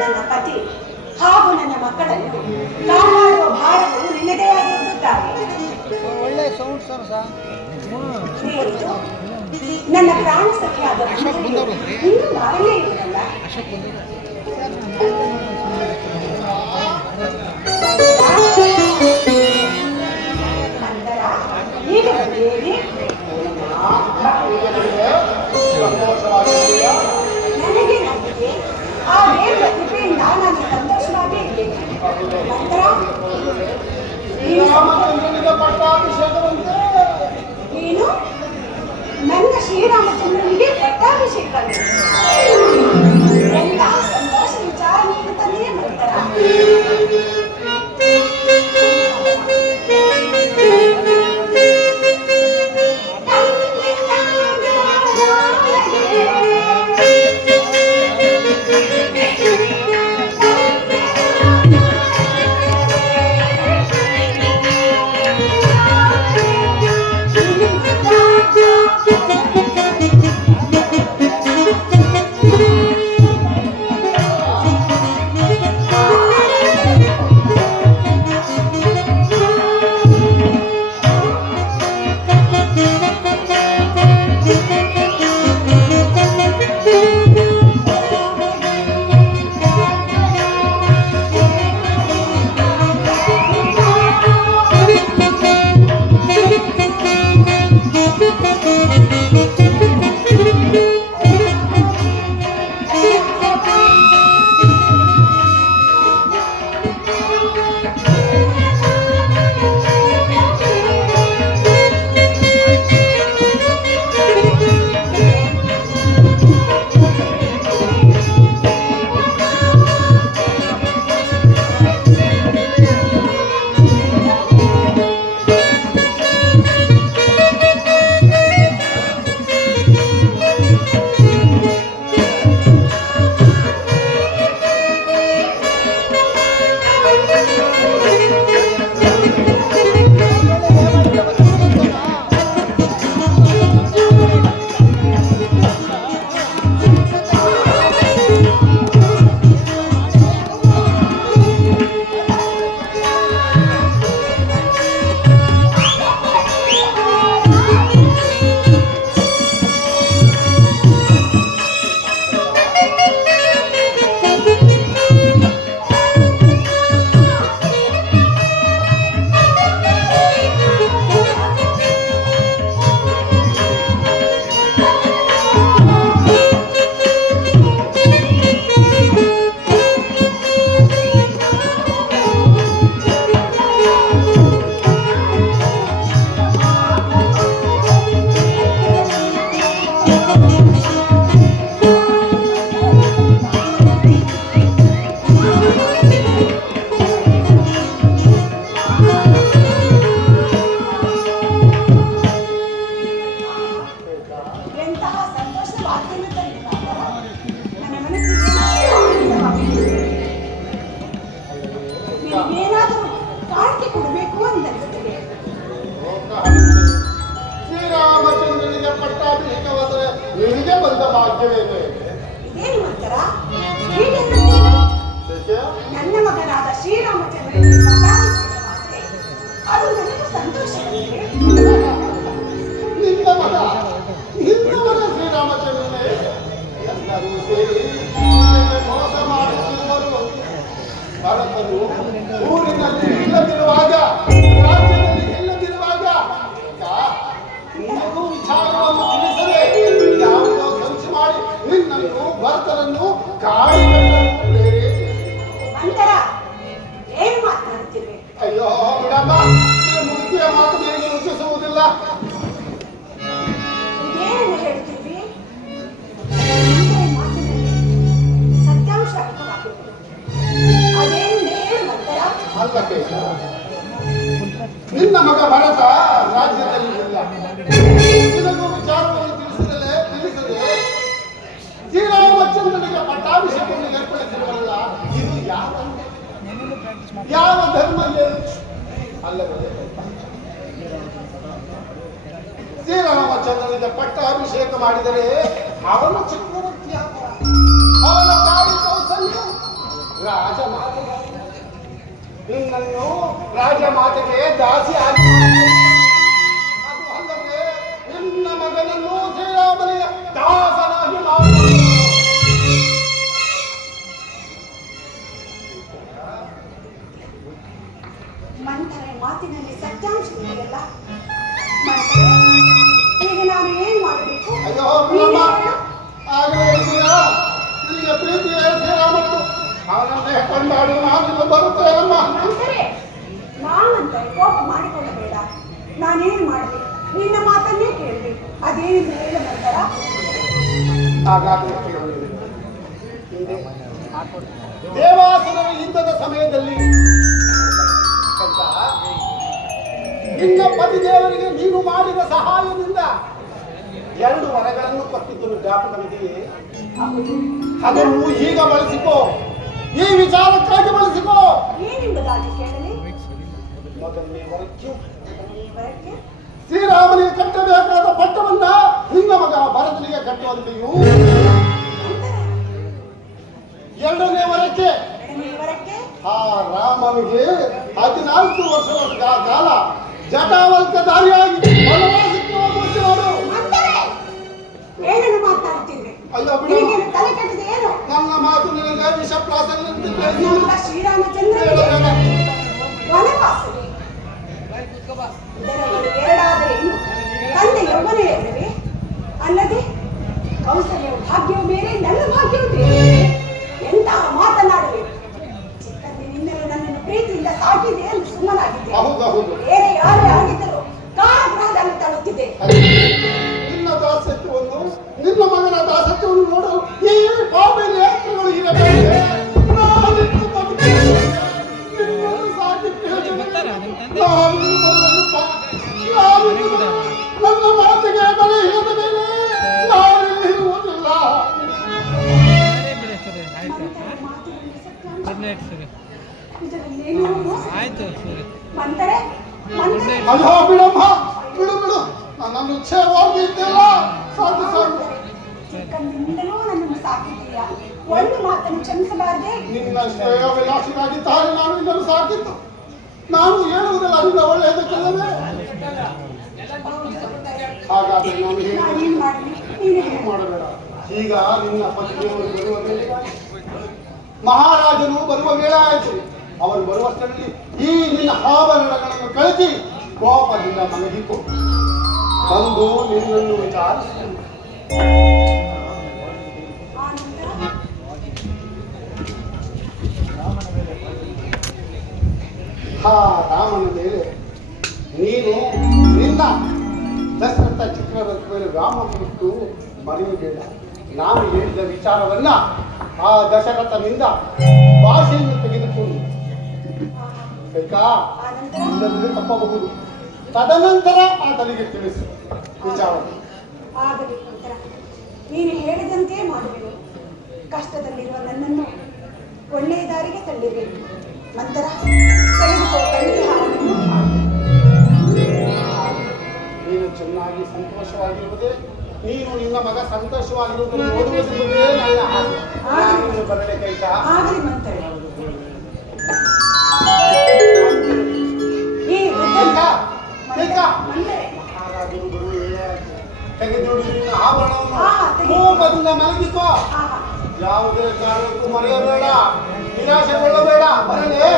ನನ್ನ ಪತಿ ಹಾಗೂ ನನ್ನ ಮಕ್ಕಳನ್ನು ಕಾಪಾಡುವ ಭಾರವು ನಿನ್ನದೇ ಆಗಿರುತ್ತಾರೆ. ನನ್ನ ಪ್ರಾಣ ಸಖಿಯಾದ ಇನ್ನು ನಾವಲ್ಲೇ ಇರಲ್ಲ. ನಂತರ ಈಗ ಬಂದೇನೆ. ನನಗೆ ನಂಬಿಕೆ ಆ ದೇವರ ಕೃಪೆಯಿಂದ ನಾನು ಸಂತೋಷವಾಗಿ ಇದ್ದೇನೆ. ನಂತರ ನೀನು ನನ್ನ ಶ್ರೀರಾಮಚಂದ್ರನಿಗೆ ಪಟ್ಟಾಭಿಷೇಕವೇ ಎಲ್ಲ ಸಂತೋಷ ವಿಚಾರ ನೀನು ತಂದೆಯೇ ನಂತರ ನನ್ನ ಮಗನಾದ ಶ್ರೀರಾಮಚಂದ್ರನಿಗೆ ಪಟ್ಟಾಭಿಷೇಕವಾದರೆ ಅದು ನನಗೆ ಸಂತೋಷವೇ. ಶ್ರೀರಾಮಚಂದ್ರನೇ ಎಲ್ಲರೂ ಸೇರಿ ಮೋಸ ಮಾಡುತ್ತಿರುವರು. ಭರತನು ಊರಿನಲ್ಲಿ ಇಲ್ಲದಿರುವಾಗ, ರಾಜ್ಯದಲ್ಲಿ ಇಲ್ಲದಿರುವಾಗ ನಿನಗೂ ವಿಚಾರವನ್ನು ತಿಳಿಸದೆ ಯಾವುದೋ ಸಂಚು ಮಾಡಿ ನಿನ್ನನ್ನು ಭರತ ಗಾಳಿ ಕಟ್ಟಲು ಬೇರೆ. ಮಂತರ ಏನು ಮಾತನಾಡುತ್ತಿವೆ? ಅಯ್ಯೋ ಬಿಡಮ್ಮ, ಮುದುಕಿಯ ಮಾತು ನಿನಗೆ ರುಚಿಸುವುದಿಲ್ಲ. ಇದೇನು ಹೇಳ್ತೀವಿ? ಮಾತಿನಲ್ಲಿ ಸತ್ಯಾಂಶ ಅರ್ಥವಾಗುವುದು. ಅದೇನೆಂದು ಹೇಳು ಮಂತರ. ಅಲ್ಲ ಕೇಶ, ನಿನ್ನ ಮಗ ಭರತ ರಾಜ್ಯದಲ್ಲಿ ಇಲ್ಲ. ನಿನಗೂ ವಿಚಾರವನ್ನು ತಿಳಿಸದೆ ಶ್ರೀರಾಮಚಂದ್ರನಿಗೆ ಪಟ್ಟಾಭಿಷೇಕವನ್ನು ಏರ್ಪಡಿಸಿರುವಲ್ಲ, ಇದು ಯಾವ ಧರ್ಮ ಅಲ್ಲವೇ? ಶ್ರೀರಾಮಚಂದ್ರನಿಗೆ ಪಟ್ಟಾಭಿಷೇಕ ಮಾಡಿದರೆ ಅವನು ಚಕ್ರವರ್ತಿ ಆಗ್ತಾನ. ಅವನ ತಾಯಿ ಕೌಸಲ್ಯ ರಾಜಮಾತೆ. ನಿನ್ನನ್ನು ರಾಜಮಾತೆಗೆ ದಾಸಿ ಆಗಿ ಅದು ಅಲ್ಲವೇ ನಿನ್ನ ಮಗನನ್ನು ಶ್ರೀರಾಮನಿಗೆ ದಾಸನಾಗಿ ಮಾಡಿ. ಮಂಥರೆ ಮಾತಿನಲ್ಲಿ ಸತ್ಯಾಂಶ ಇದೆಯಲ್ಲ. ಮಂಥರೆ, ಈಗ ನಾನು ಏನ್ ಮಾಡಬೇಕು? ಅಯ್ಯೋ ಬಿಡಮ್ಮ, ಆಗಲೇ ಹೇಳಿದ್ದೀರಾ ನಿನಗೆ ಪ್ರೀತಿ ಶ್ರೀರಾಮನು ಅವನನ್ನೇ ಕೊಂಡಾಡಿ ನಾನು ಬರುತ್ತೇನಮ್ಮ. ಮಂಥರೆ, ನಾನಂತಾರೆ ಕೋಪ ಮಾಡಿಕೊಳ್ಳಬೇಡ. ನಾನೇನು ಮಾಡಲಿ? ನಿನ್ನ ಮಾತನ್ನೇ ಕೇಳಬೇಕು. ಅದೇನು ಹೇಳು ಮಂಥರ. ಹಾಗಾದ್ರೆ ಕೇಳುವುದು. ಹಿಂದೆ ದೇವಾಸುರರ ಯುದ್ಧದ ಸಮಯದಲ್ಲಿ ನಿನ್ನ ಪತಿದೇವರಿಗೆ ನೀನು ಮಾಡಿದ ಸಹಾಯದಿಂದ 2 ವರಗಳನ್ನು ಕೊಟ್ಟಿದ್ದನ್ನು ಜ್ಞಾಪಕವಿದೆಯೇ? ಅದನ್ನು ಈಗ ಬಳಸಿಕೋ, ಈ ವಿಚಾರಕ್ಕಾಗಿ ಬಳಸಿಕೋ. ಏನೆಂಬುದಾಗಿ ಕೇಳಲಿ? ಮೊದಲನೇ ವರಕ್ಕೆ ವರಕ್ಕೆ ಶ್ರೀರಾಮನಿಗೆ ಕಟ್ಟಬೇಕಾದ ಪಟ್ಟವನ್ನ ನಿನ್ನ ಮಗ ಭರತನಿಗೆ ಕಟ್ಟುವಂತೆಯೂ, ಎರಡನೇ ವರಕ್ಕೆ ಆ ರಾಮನಿಗೆ 14 ವರ್ಷಗಳ ಕಾಲ ಜಟಾವಲ್ಕಧಾರಿಯಾಗಿ ವನವಾಸಕ್ಕೆ ಹೋಗುವಂತೆ ಮಾಡು. ಏನನ್ನು ಮಾತಾಡ್ತಿದ್ರಿ? ಅಯ್ಯೋ ಬಿಡು, ತಲೆ ಕೆಟ್ಟದ ಏನು? ನನ್ನ ಮಾತು ನಿನಗೆ ವಿಷಪ್ರಾಸಂಗ ಶ್ರೀರಾಮಚಂದ್ರನಿಗೆ ವನವಾಸವೇ? ಇದರಲ್ಲಿ ಎರಡಾದರೆ ಏನು? ತಂದೆ ಯೌವನ ಇಲ್ಲವೇ? ಅಲ್ಲದೆ ಕೌಸಲ್ಯ ಭಾಗ್ಯವು ಬೇರೆ, ನನ್ನ ಭಾಗ್ಯವು ಬೇರೆ. ಎಂತಹ ಮಾತನಾಡಬೇಕು? ಚಿಕ್ಕಂದಿನಿಂದಲೂ ನನ್ನನ್ನು ಪ್ರೀತಿಯಿಂದ ಸಾಕಿದೆ ಎಂದು ಸುಮ್ಮನಾಗಿದ್ದೆ. ಬೇರೆ ಯಾರೇ ಆಗಿದ್ದರೂ ಕಾರಾಗೃಹದಲ್ಲಿ ತರುತ್ತಿದ್ದೆ. ನಿನ್ನ ದಾಸತ್ವವನ್ನು, ನಿನ್ನ ಮಗನ ದಾಸತ್ವವನ್ನು ನೋಡಲು ಈ ಪಾಪಿ ನೇತ್ರಗಳು ಇರಬೇಕು. ನನ್ನ ಮಾತಿಗೆ ಬಲೆ ಇಲ್ಲದ ಮೇಲೆ ನಾವಿಲ್ಲಿ ಇರುವುದಿಲ್ಲ. ಅಯ್ಯೋ ಬಿಡಮ್ಮ, ಬಿಡು ಬಿಡು, ನನ್ನನ್ನು ಛೇವಾಗಿ ಇದ್ದೆಲ್ಲ ಸಾಕು ಸಾಕು. ಚಿಕ್ಕಂದಿನಿಂದಲೂ ನನ್ನನ್ನು ಸಾಕಿದ್ದೀಯಾ, ಒಂದು ಮಾತನ್ನು ಕ್ಷಮಿಸಬಾರದೆ? ನಿನ್ನ ಶ್ರೇಯೋಭಿಲಾಷಿಯಾಗಿದ್ದಾರೆ ನಾನು ಇದನ್ನು ಸಾಕಿತ್ತು. ನಾನು ಹೇಳುವುದಲ್ಲ ನಿನ್ನ ಒಳ್ಳೆಯದಕ್ಕೆಲ್ಲವೇ. ಹಾಗಾದ್ರೆ ನಾನು ಮಾಡಬೇಡ. ಈಗ ನಿನ್ನ ಪತ್ನಿಯವರು ಬರುವ ವೇಳೆ, ಮಹಾರಾಜನು ಬರುವ ವೇಳೆ ಆಯಿತು. ಅವರು ಬರುವಷ್ಟರಲ್ಲಿ ಈ ನಿನ್ನ ಆಭರಣಗಳನ್ನು ಕಳಿಸಿ ಕೋಪದಿಂದ ಮಲಗಿಕೊ. ಬಂದು ನಿನ್ನನ್ನು ವಿಚಾರಿಸಿ ರಾಮನ ಮೇಲೆ ನೀನು ನಿನ್ನ ದಶರಥ ಚಕ್ರವರ್ತಿ ರಾಮ ಬಿಟ್ಟು ಮರೆಯಬೇಡ. ನಾನು ಹೇಳಿದ ವಿಚಾರವನ್ನ ಆ ದಶರಥನಿಂದ ಭಾಷೆಯನ್ನು ತೆಗೆದುಕೊಂಡು ಬೇಕಾ ಇಲ್ಲದ್ರೆ ತಪ್ಪಬಹುದು. ತದನಂತರ ಆತನಿಗೆ ತಿಳಿಸು ವಿಚಾರ. ನೀನು ಹೇಳಿದಂತೆ ಮಾಡುವೆನು. ಕಷ್ಟದಲ್ಲಿರುವ ನನ್ನನ್ನು ಒಳ್ಳೆಯ ದಾರಿಗೆ ತಳ್ಳಿಬೇಕು. ನಂತರ ತೆಗೆದುಕೋ ಕಂಠಿ ಹಾರನ್ನು. ನೀನು ಚೆನ್ನಾಗಿ ಸಂತೋಷವಾಗಿರುವುದೇ, ನೀನು ನಿನ್ನ ಮಗ ಸಂತೋಷವಾಗಿರುವುದನ್ನು ನೋಡುವುದೇ ನನ್ನ ಆಸೆ. ಬರಲೇ ಕೈತಾ ಆಗಲಿ ಮಂತರೆ. ತೆಗೆದುಕೊಂಡು ನಿನ್ನ ಆಭರಣವನ್ನು ಕೋಪದಿಂದ ಮಲಗಿಕೋ. ಯಾವುದೇ ಕಾರಣಕ್ಕೂ ಮರೆಯಬೇಡ, ನಿರಾಶೆಗೊಳ್ಳಬೇಡ. ಬರಲೇ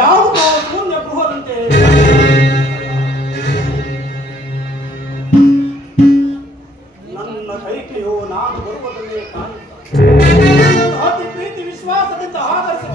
ಯಾವುದು ಶೂನ್ಯ ಗೃಹದಂತೆ ಕೈಕೆಯು ನಾನು ಬರುವುದನ್ನೇ ಕಾಣು ಅತಿ ಪ್ರೀತಿ ವಿಶ್ವಾಸದಿಂದ ಆಧರಿಸಿ